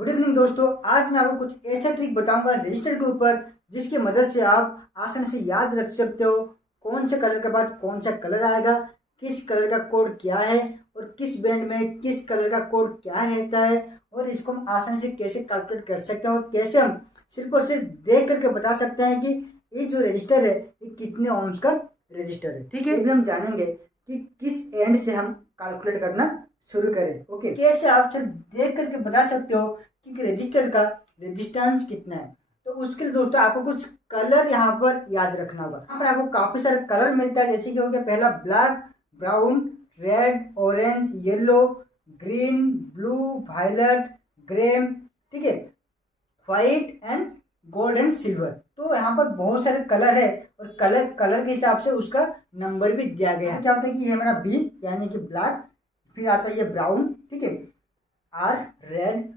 Good evening दोस्तों, आज मैं आपको कुछ ऐसा ट्रिक बताऊंगा रजिस्टर के ऊपर जिसकी मदद से आप आसानी से याद रख सकते हो कौन से कलर के बाद कौन सा कलर आएगा, किस कलर का कोड क्या है और किस बैंड में किस कलर का कोड क्या रहता है और इसको हम आसानी से कैसे कैलकुलेट कर सकते हैं और कैसे हम सिर्फ और सिर्फ देख करके बता सकते हैं कि ये जो रजिस्टर है ये कितने ओम्स का रजिस्टर है। ठीक है, अभी हम जानेंगे कि किस एंड से हम कैलकुलेट करना शुरू करें। ओके, कैसे आप सिर्फ देख करके बता सकते हो कि रजिस्टर का रेजिस्टेंस कितना है। तो उसके लिए दोस्तों आपको कुछ कलर यहाँ पर याद रखना होगा। यहाँ पर आपको काफी सारे कलर मिलता है, जैसे कि हो गया पहला black, brown, red, orange, yellow, green, blue, violet, grey, ठीक है, white and gold and silver. तो यहाँ पर बहुत सारे कलर है और कलर कलर के हिसाब से उसका नंबर भी दिया गया है। क्या होता है कि ये मेरा बी यानी कि ब्लैक, फिर आता है ये ब्राउन, ठीक है, R red,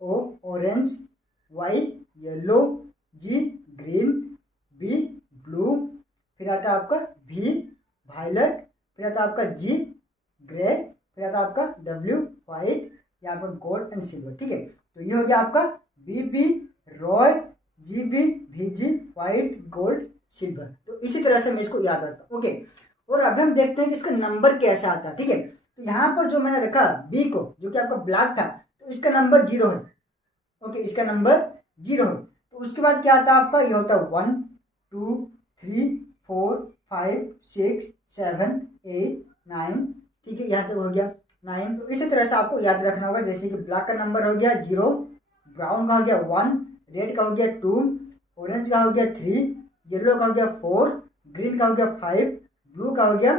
O orange, Y yellow, G green, B blue, फिर आता है आपका भी वायलेट, फिर आता है आपका जी ग्रे, फिर आता है आपका डब्ल्यू वाइट, यहाँ पर गोल्ड एंड सिल्वर। ठीक है, तो ये हो गया आपका B B ROY, G B भी जी वाइट गोल्ड सिल्वर। तो इसी तरह से मैं इसको याद रखता हूँ। ओके, और अभी हम देखते हैं कि इसका नंबर कैसे आता है। ठीक है, तो यहाँ पर जो मैंने रखा बी को, जो कि आपका ब्लैक था, तो इसका नंबर 0 है। ओके, इसका नंबर 0 है। तो उसके बाद क्या आता है आपका, ये होता है 1 2 3 4 5 6 7 8 9। ठीक है, यहाँ तक हो गया 9। तो इसी तरह से आपको याद रखना होगा, जैसे कि ब्लैक का नंबर हो गया 0, ब्राउन का हो गया 1, रेड का हो गया 2, ऑरेंज का हो गया 3, येलो का हो गया 4, ग्रीन का हो गया 5, ब्लू का हो गया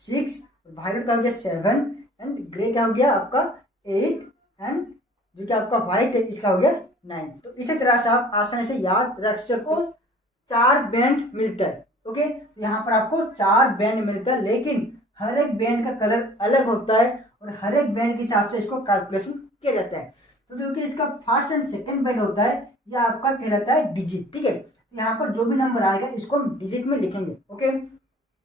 6, वायलेट का हो गया 7 एंड ग्रे का हो गया आपका 8 एंड जो कि आपका व्हाइट है इसका हो गया 9। तो इसी तरह से आप आसानी से याद रख सको। 4 बैंड मिलता है। ओके, तो यहाँ पर आपको 4 बैंड मिलता है, लेकिन हर एक बैंड का कलर अलग होता है और हर एक बैंड के हिसाब से इसको कैलकुलेशन किया जाता है। तो जो कि इसका फर्स्ट एंड सेकेंड बैंड होता है यह आपका कहलाता है डिजिट। ठीक है, यहाँ पर जो भी नंबर आएगा इसको हम डिजिट में लिखेंगे। ओके,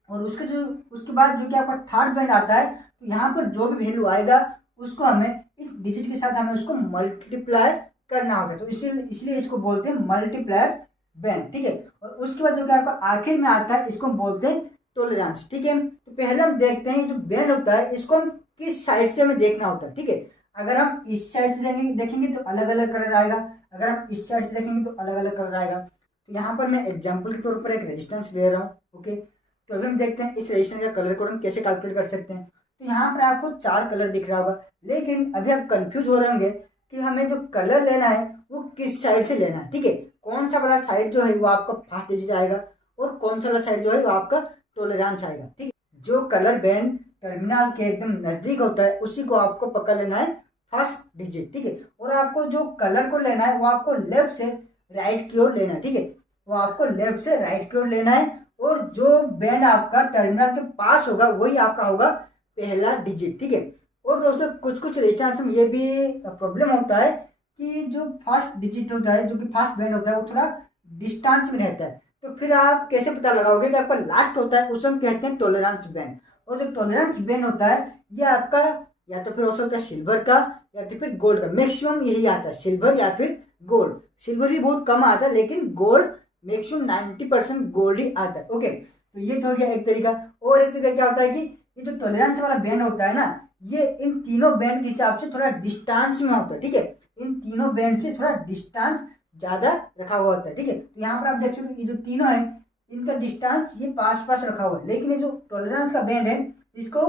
और उसके बाद जो कि आपका थर्ड बैंड आता है, तो यहाँ पर जो भी वैल्यू आएगा उसको हमें इस डिजिट के साथ हमें उसको मल्टीप्लाई करना होता है। तो इसलिए इसको बोलते हैं मल्टीप्लायर बैंड। ठीक है, और उसके बाद जो कि आपका आखिर में आता है इसको हम बोलते हैं टॉलरेंस। ठीक है, तो पहले हम देखते हैं जो बैंड होता है इसको हम किस साइड से हमें देखना होता है। ठीक है, अगर हम इस साइड से देखेंगे तो अलग अलग कलर आएगा, अगर हम इस साइड से देखेंगे तो अलग अलग कलर आएगा। तो यहाँ पर मैं एग्जाम्पल के तौर पर एक रेजिस्टेंस ले रहा हूँ। ओके, तो अभी हम देखते हैं इस रेजिस्टेंस का कलर कोड हम कैसे कैलकुलेट कर सकते हैं। तो यहाँ पर आपको 4 कलर दिख रहा होगा, लेकिन अभी आप कंफ्यूज हो रहे होंगे कि हमें जो कलर लेना है वो किस साइड से लेना है। ठीक है, कौन सा वाला साइड जो है वो आपका फर्स्ट डिजिट आएगा और कौन सा वाला साइड जो है वो आपका टॉलरेंस आएगा। ठीक है, जो कलर बैंड टर्मिनल के एकदम नजदीक होता है उसी को आपको पकड़ लेना है फर्स्ट डिजिट। ठीक है, और आपको जो कलर को लेना है वो आपको लेफ्ट से राइट की ओर लेना है। ठीक है, वो आपको लेफ्ट से राइट की ओर लेना है और जो बैंड आपका टर्मिनल के पास होगा वही आपका होगा पहला डिजिट। ठीक है, और दोस्तों कुछ कुछ रेजिस्टेंस में ये भी प्रॉब्लम होता है कि जो फर्स्ट डिजिट होता है, जो कि फर्स्ट बैंड होता है, वो थोड़ा डिस्टेंस में रहता है। तो फिर आप कैसे पता लगाओगे कि आपका लास्ट होता है उसे हम कहते हैं टॉलरेंस बैंड। और जो टॉलरेंस बैंड होता है ये आपका या तो फिर हो सकता है सिल्वर का या तो फिर गोल्ड का, मैक्सिमम यही आता है, सिल्वर या फिर गोल्ड। सिल्वर भी बहुत कम आता है लेकिन गोल्ड मैक्सिमम 90% गोल्ड ही आता है। ओके, तो ये तो हो गया एक तरीका। और एक तरीका क्या होता है कि ये जो टॉलरेंस वाला बैंड होता है ना, ये इन तीनों बैंड के हिसाब से थोड़ा डिस्टेंस में होता है। ठीक है, इन तीनों बैंड से थोड़ा डिस्टेंस ज्यादा रखा हुआ होता है। ठीक है, तो यहाँ पर आप देख सकते हो ये जो तीनों है इनका डिस्टेंस ये पास पास रखा हुआ है, लेकिन ये जो टॉलरेंस का बैंड है इसको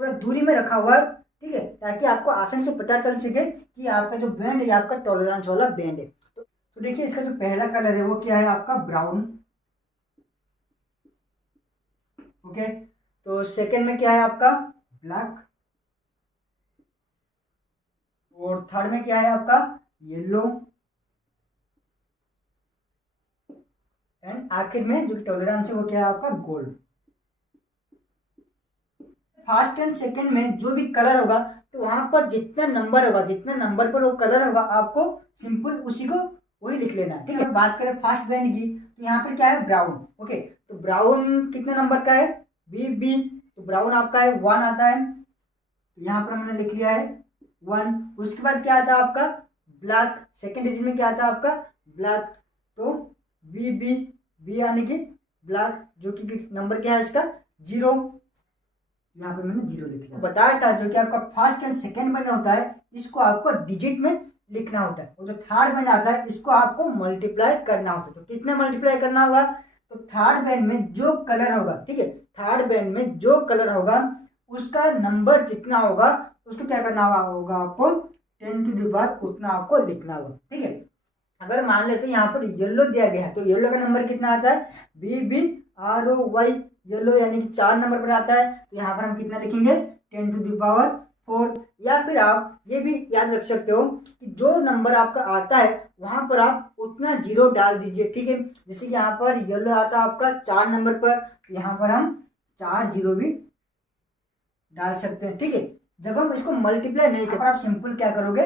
थोड़ा दूरी में रखा हुआ है। ठीक है, ताकि आपको आसानी से पता चल सके कि आपका जो बैंड है आपका टॉलरेंस वाला बैंड है। तो देखिए इसका जो पहला कलर है वो क्या है आपका ब्राउन। ओके, तो सेकंड में क्या है आपका ब्लैक, और थर्ड में क्या है आपका येलो, एंड आखिर में जो टॉलरेंस है वो क्या है आपका गोल्ड। फर्स्ट एंड सेकंड में जो भी कलर होगा तो वहां पर जितना नंबर होगा, जितना नंबर पर वो कलर होगा आपको सिंपल उसी को वही लिख लेना। ठीक है, बात करें फर्स्ट बैंड की तो यहाँ पर क्या है ब्राउन। ओके, तो ब्राउन कितने नंबर का है बी बी, तो ब्राउन आपका है 1 आता है, तो यहाँ पर मैंने लिख लिया है 1। उसके बाद क्या आता है आपका ब्लैक, सेकेंड डिजिट में क्या आता है आपका ब्लैक, तो बी यानी कि ब्लैक, जो कि नंबर क्या है इसका 0, यहाँ पे मैंने 0 लिख दिया। बताया था जो कि आपका फर्स्ट एंड सेकेंड बैंड होता है इसको आपको डिजिट में लिखना होता है, और जो थर्ड बैंड आता है इसको आपको मल्टीप्लाई करना होता है। तो कितने मल्टीप्लाई करना होगा, तो थर्ड बैंड में जो कलर होगा, ठीक है, थर्ड बैंड में जो कलर होगा उसका नंबर जितना होगा उसको क्या करना होगा आपको 10 टू द पावर उतना आपको लिखना होगा, ठीक है। अगर मान लेते हैं यहाँ पर येलो दिया गया है तो येलो का नंबर कितना आता है BBROY, येलो यानी कि 4 नंबर पर आता है, तो यहाँ पर हम कितना लिखेंगे 10 टू द पावर 4। या फिर आप ये भी याद रख सकते हो कि जो नंबर आपका आता है वहां पर आप उतना 0 डाल दीजिए, ठीक है। जैसे कि यहाँ पर येलो आता है आपका 4 नंबर पर, तो यहाँ पर हम 4 0 भी डाल सकते हैं, ठीक है। जब हम इसको मल्टीप्लाई नहीं करें, आप सिंपल क्या करोगे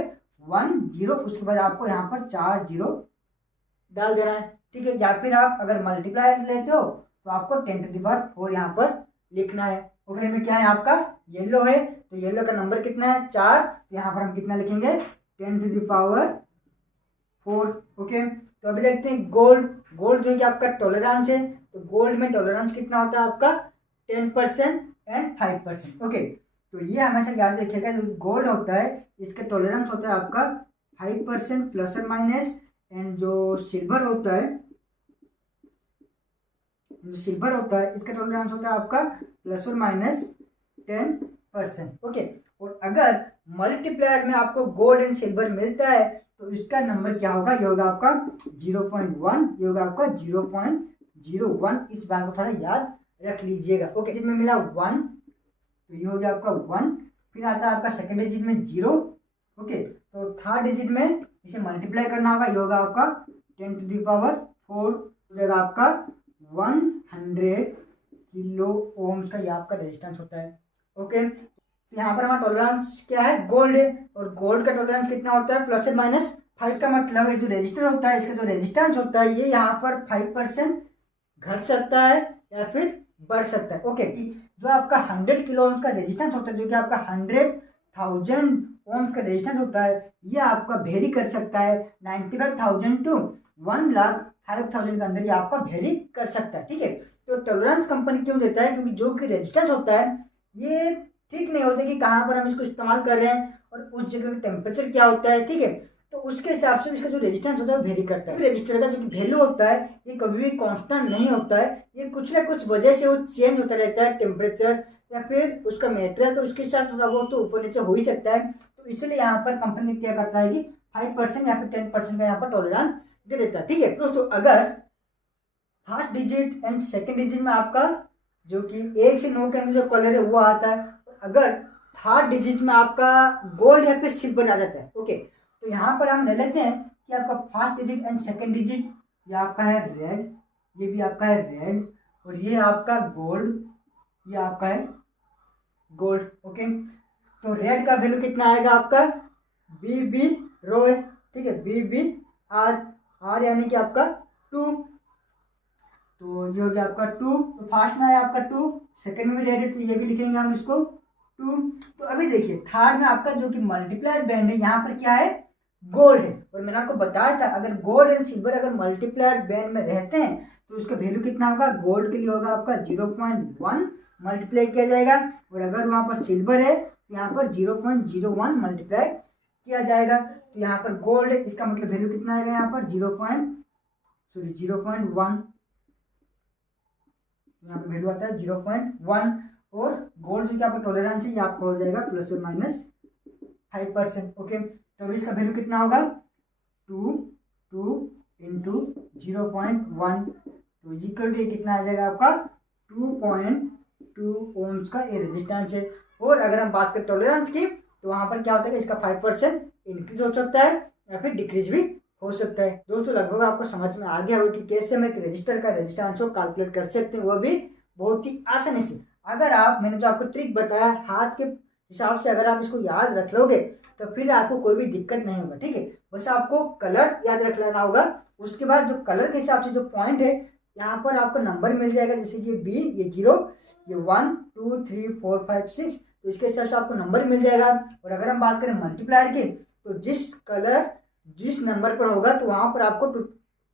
1 0, उसके बाद आपको यहाँ पर 4 0 डाल देना है, ठीक है। या फिर आप अगर मल्टीप्लाई लेते हो तो आपको 10 टू द पावर 4 यहाँ पर लिखना है। ओके में क्या है आपका येलो है, तो येलो का नंबर कितना है 4, तो यहाँ पर हम कितना लिखेंगे 10 टू द पावर 4। ओके, तो अभी देखते हैं गोल्ड। गोल्ड जो है कि आपका टॉलरेंस है, तो गोल्ड में टॉलरेंस कितना होता है आपका 10% एंड 5%। ओके, तो ये हमेशा याद रखिएगा, जो गोल्ड होता है इसका टॉलरेंस होता है आपका 5% प्लस और माइनस, एंड जो सिल्वर होता है इसका टॉलरेंस होता है आपका प्लस और माइनस 10%। ओके, और अगर मल्टीप्लायर में आपको गोल्ड एंड सिल्वर मिलता है तो इसका नंबर क्या होगा, ये होगा आपका 0.1, ये होगा आपका 0.01। इस बात को थोड़ा याद रख लीजिएगा। ओके, जिसमें मिला 1, तो ये हो गया आपका 1। फिर आता है आपका सेकेंड डिजिट में 0। ओके, तो थर्ड डिजिट में इसे मल्टीप्लाई करना होगा, ये होगा आपका 10 टू द पावर 4, हो जाएगा आपका 100 किलो ओम्स का ये आपका रेजिस्टेंस होता है। ओके, यहाँ पर हमारा टॉलरेंस क्या है गोल्ड है, और गोल्ड का टॉलरेंस कितना होता है प्लस और माइनस 5 का मतलब है जो रेजिस्टर होता है इसका जो रेजिस्टेंस होता है ये यहाँ पर 5% घट सकता है या फिर बढ़ सकता है। ओके, जो आपका 100 किलो ओम्स का रेजिस्टेंस होता है, जो कि आपका 100,000 ओम्स का रेजिस्टेंस होता है, ये आपका वेरी कर सकता है 95,000 टू 1,05,000 के अंदर ये आपका वेरी कर सकता है, ठीक है। तो टॉलरेंस कंपनी क्यों देता है, क्योंकि जो कि रेजिस्टेंस होता है ये ठीक नहीं होता कि कहाँ पर हम इसको इस्तेमाल कर रहे हैं और उस जगह का टेम्परेचर क्या होता है, ठीक है। तो उसके हिसाब से इसका जो रेजिस्टेंस होता है वेरी करता है। रजिस्टर का जो कि वैल्यू होता है ये कभी भी कांस्टेंट नहीं होता है, ये कुछ ना कुछ वजह से वो चेंज होता रहता है, टेम्परेचर या फिर उसका मेटेरियल, तो उसके साथ थोड़ा बहुत तो ऊपर नीचे हो ही सकता है। तो इसलिए यहाँ पर कंपनी क्या करता है कि 5% या फिर 10% का यहाँ पर टॉलरेंस दे देता है, ठीक है। दोस्तों, अगर first digit and second digit में आपका जो कि 1 से 9 के अंदर जो कलर है वो आता है, अगर थर्ड डिजिट में आपका गोल्ड या फिर सिल्वर आ जाता है, ओके, तो यहाँ पर हम ले लेते हैं कि आपका first digit and second digit ये आपका है रेड, ये भी आपका है रेड, और ये आपका गोल्ड, ये आपका है गोल्ड। ओके, तो रेड का वैल्यू कितना आएगा आपका BB रो है, ठीक है, BBR यानी कि आपका 2, तो ये हो गया आपका 2। तो फर्स्ट में है आपका 2, सेकेंड में भी रेड है तो ये भी लिखेंगे हम इसको 2। तो अभी देखिए थर्ड में आपका जो कि मल्टीप्लायर बैंड है यहाँ पर क्या है गोल्ड है, और मैंने आपको बताया था अगर गोल्ड एंड सिल्वर अगर मल्टीप्लायर बैंड में रहते हैं तो उसका वैल्यू कितना होगा, गोल्ड के लिए होगा आपका 0.1 मल्टीप्लाई किया जाएगा, और अगर वहाँ पर सिल्वर है तो यहाँ पर 0.01 मल्टीप्लाई किया जाएगा। तो यहाँ पर गोल्ड है इसका मतलब वैल्यू कितना आएगा यहाँ पर 0.1, यहाँ पर वैल्यू आता है 0.1, और गोल्ड जो कि आपका टॉलरेंस है ये आपका हो जाएगा प्लस और माइनस 5%। ओके, तो इसका वैल्यू कितना होगा 2 इंटू 0.1, तो इक्वल टू कितना आ जाएगा आपका 2.2 ओम्स का ये रेजिस्टेंस है। और अगर हम बात करें टॉलरेंस की तो वहाँ पर क्या होता है कि इसका 5% इंक्रीज हो सकता है या फिर डिक्रीज भी हो सकता है। दोस्तों, लगभग आपको समझ में आ गया होगा कि कैसे हम एक रजिस्टर का रेजिस्टेंस को कैलकुलेट कर सकते हैं, वो भी बहुत ही आसानी से। अगर आप मैंने जो आपको ट्रिक बताया हाथ के हिसाब से अगर आप इसको याद रख लोगे तो फिर आपको कोई भी दिक्कत नहीं होगा, ठीक है। बस आपको कलर याद रख लेना होगा, उसके बाद जो कलर के हिसाब से जो पॉइंट है यहाँ पर आपको नंबर मिल जाएगा, जैसे कि B ये 0, ये 1 2 3 4 5 6, तो इसके हिसाब से आपको नंबर मिल जाएगा। और अगर हम बात करें मल्टीप्लायर की तो जिस कलर जिस नंबर पर होगा तो वहाँ पर आपको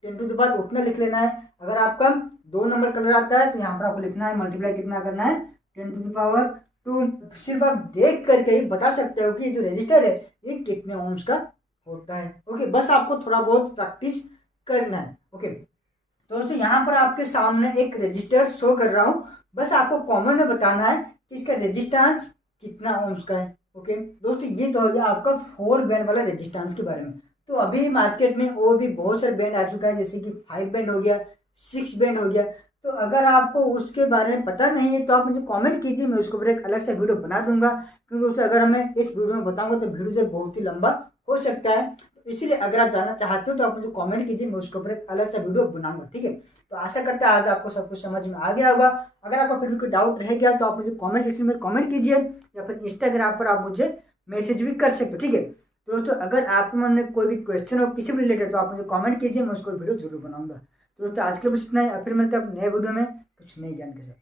10 टू द पावर उतना लिख लेना है। अगर आपका 2 नंबर कलर आता है तो यहाँ पर आपको लिखना है मल्टीप्लाई कितना करना है 10 टू द पावर 2। सिर्फ आप देख करके ही बता सकते हो कि जो रजिस्टर है ये कितने ओम्स का होता है। ओके, बस आपको थोड़ा बहुत प्रैक्टिस करना है। ओके दोस्तों, यहाँ पर आपके सामने एक रजिस्टर शो कर रहा हूँ, बस आपको कॉमन में बताना है कि इसका रेजिस्टेंस कितना ओम्स का है। ओके दोस्तों, ये तो हो गया आपका 4 बैंड वाला रेजिस्टेंस के बारे में। तो अभी मार्केट में और भी बहुत सारे बैंड आ चुका है, जैसे कि 5 बैंड हो गया, 6 बैंड हो गया। तो अगर आपको उसके बारे में पता नहीं है तो आप मुझे कमेंट कीजिए, मैं उसके ऊपर एक अलग से वीडियो बना दूंगा, क्योंकि दोस्तों अगर मैं इस वीडियो में बताऊंगा तो वीडियो से बहुत ही लंबा हो सकता है। तो इसीलिए अगर आप जानना चाहते हो तो आप मुझे कमेंट कीजिए, मैं उसके ऊपर एक अलग सा वीडियो बनाऊंगा। ठीक है, तो आशा करता है आज आपको सब कुछ समझ में आ गया होगा। अगर आपका फिर भी कोई डाउट रह गया तो आप मुझे कमेंट सेक्शन में कमेंट कीजिए, या फिर इंस्टाग्राम पर आप मुझे मैसेज भी कर सकते हो। ठीक है, तो दोस्तों अगर आपके मन में कोई भी क्वेश्चन हो किसी भी रिलेटेड तो आप मुझे कमेंट कीजिए, मैं उसको वीडियो जरूर बनाऊंगा। तो दोस्तों आज के लिए बस इतना ही, फिर मिलते हैं नए वीडियो में कुछ नई ज्ञान के साथ।